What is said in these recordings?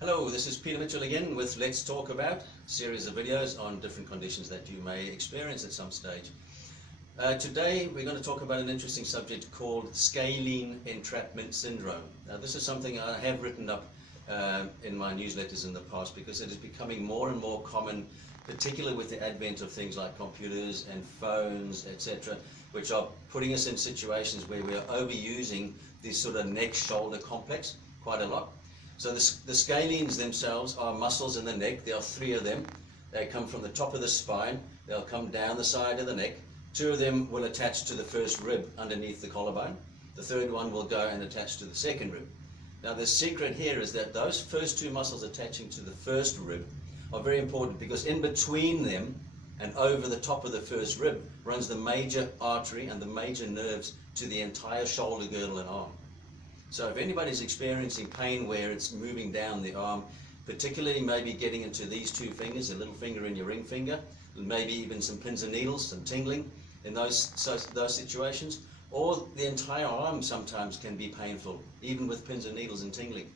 Hello, this is Peter Mitchell again with Let's Talk About, a series of videos on different conditions that you may experience at some stage. Today we're going to talk about an interesting subject called Scalene entrapment syndrome. Now this is something I have written up in my newsletters in the past because it is becoming more and more common, particularly with the advent of things like computers and phones, etc., which are putting us in situations where we are overusing this sort of neck-shoulder complex quite a lot. So the scalenes themselves are muscles in the neck. There are 3 of them. They come from the top of the spine. They'll come down the side of the neck. 2 of them will attach to the first rib underneath the collarbone. The 3rd one will go and attach to the 2nd rib. Now the secret here is that those first 2 muscles attaching to the first rib are very important because in between them and over the top of the first rib runs the major artery and the major nerves to the entire shoulder girdle and arm. So if anybody's experiencing pain where it's moving down the arm, particularly maybe getting into these 2 fingers, a little finger and your ring finger, maybe even some pins and needles, some tingling in those situations, or the entire arm sometimes can be painful, even with pins and needles and tingling.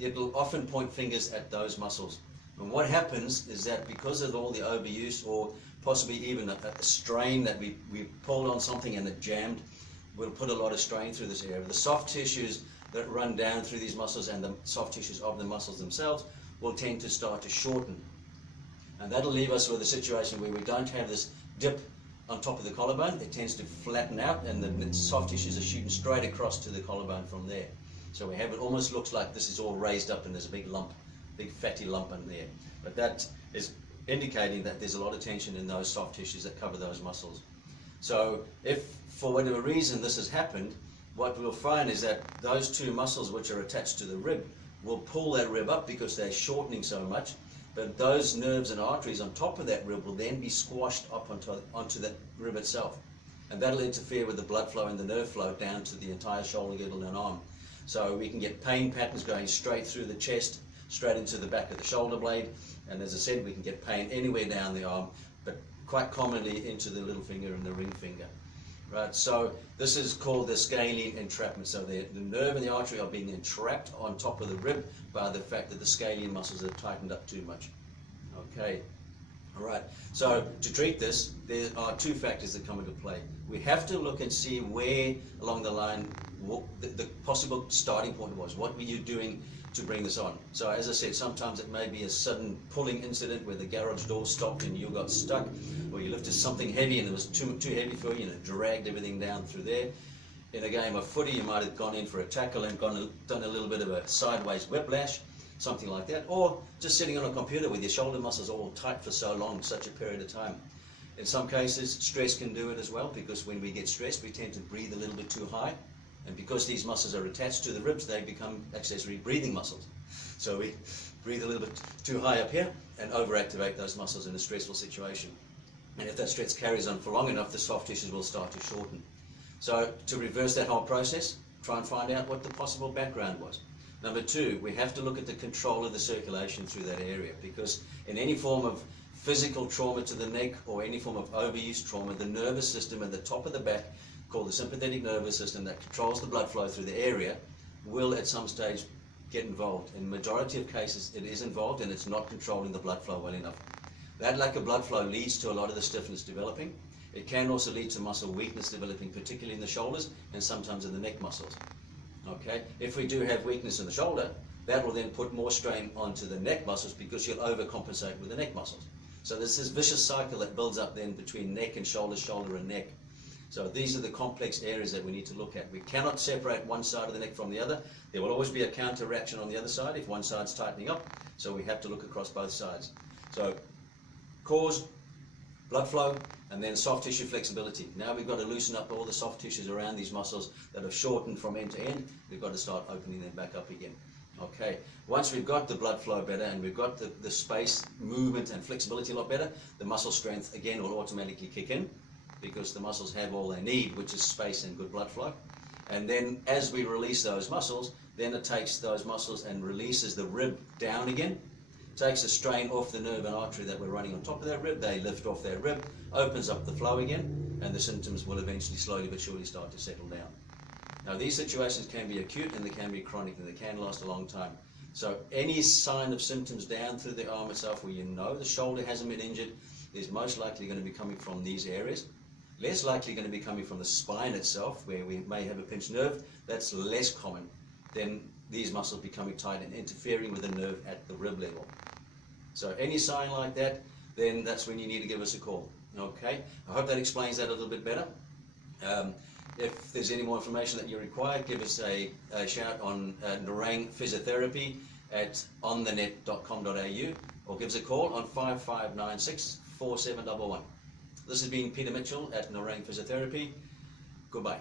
It'll often point fingers at those muscles. And what happens is that because of all the overuse or possibly even a strain that we pulled on something and it jammed, will put a lot of strain through this area. The soft tissues that run down through these muscles and the soft tissues of the muscles themselves will tend to start to shorten. And that'll leave us with a situation where we don't have this dip on top of the collarbone. It tends to flatten out and the soft tissues are shooting straight across to the collarbone from there. So we have, it almost looks like this is all raised up and there's a big lump, big fatty lump in there. But that is indicating that there's a lot of tension in those soft tissues that cover those muscles. So if for whatever reason this has happened, what we'll find is that those 2 muscles which are attached to the rib will pull that rib up because they're shortening so much, but those nerves and arteries on top of that rib will then be squashed up onto that rib itself. And that'll interfere with the blood flow and the nerve flow down to the entire shoulder girdle and arm. So we can get pain patterns going straight through the chest, straight into the back of the shoulder blade, and as I said, we can get pain anywhere down the arm, but quite commonly into the little finger and the ring finger. Right, so this is called the scalene entrapment. So the nerve and the artery are being entrapped on top of the rib by the fact that the scalene muscles are tightened up too much. Okay, all right. So to treat this, there are 2 factors that come into play. We have to look and see where along the line the possible starting point was. What were you doing to bring this on? So as I said, sometimes it may be a sudden pulling incident where the garage door stopped and you got stuck, or you lifted something heavy and it was too heavy for you and it dragged everything down through there. In a game of footy, you might have gone in for a tackle and done a little bit of a sideways whiplash, something like that, or just sitting on a computer with your shoulder muscles all tight for so long, such a period of time. In some cases, stress can do it as well, because when we get stressed, we tend to breathe a little bit too high. And because these muscles are attached to the ribs, they become accessory breathing muscles. So we breathe a little bit too high up here and overactivate those muscles in a stressful situation. And if that stress carries on for long enough, the soft tissues will start to shorten. So to reverse that whole process, try and find out what the possible background was. Number 2, we have to look at the control of the circulation through that area, because in any form of physical trauma to the neck or any form of overuse trauma, the nervous system at the top of the back, called the sympathetic nervous system, that controls the blood flow through the area, will at some stage get involved. In the majority of cases it is involved and it's not controlling the blood flow well enough. That lack of blood flow leads to a lot of the stiffness developing. It can also lead to muscle weakness developing, particularly in the shoulders and sometimes in the neck muscles. Okay, if we do have weakness in the shoulder, that will then put more strain onto the neck muscles because you'll overcompensate with the neck muscles. So there's this vicious cycle that builds up then between neck and shoulder, shoulder and neck. So these are the complex areas that we need to look at. We cannot separate one side of the neck from the other. There will always be a counter reaction on the other side if one side's tightening up. So we have to look across both sides. So cause, blood flow, and then soft tissue flexibility. Now we've got to loosen up all the soft tissues around these muscles that have shortened from end to end. We've got to start opening them back up again. Okay, once we've got the blood flow better and we've got the space, movement and flexibility a lot better, the muscle strength again will automatically kick in, because the muscles have all they need, which is space and good blood flow. And then as we release those muscles, then it takes those muscles and releases the rib down again, takes the strain off the nerve and artery that we're running on top of that rib. They lift off that rib, opens up the flow again, and the symptoms will eventually slowly but surely start to settle down. Now these situations can be acute and they can be chronic and they can last a long time. So any sign of symptoms down through the arm itself where you know the shoulder hasn't been injured is most likely going to be coming from these areas. Less likely going to be coming from the spine itself, where we may have a pinched nerve. That's less common than these muscles becoming tight and interfering with the nerve at the rib level. So any sign like that, then that's when you need to give us a call. Okay, I hope that explains that a little bit better. If there's any more information that you require, give us a shout on Nerang Physiotherapy at onthenet.com.au, or give us a call on 5596 4711. This has been Peter Mitchell at Nerang Physiotherapy. Goodbye.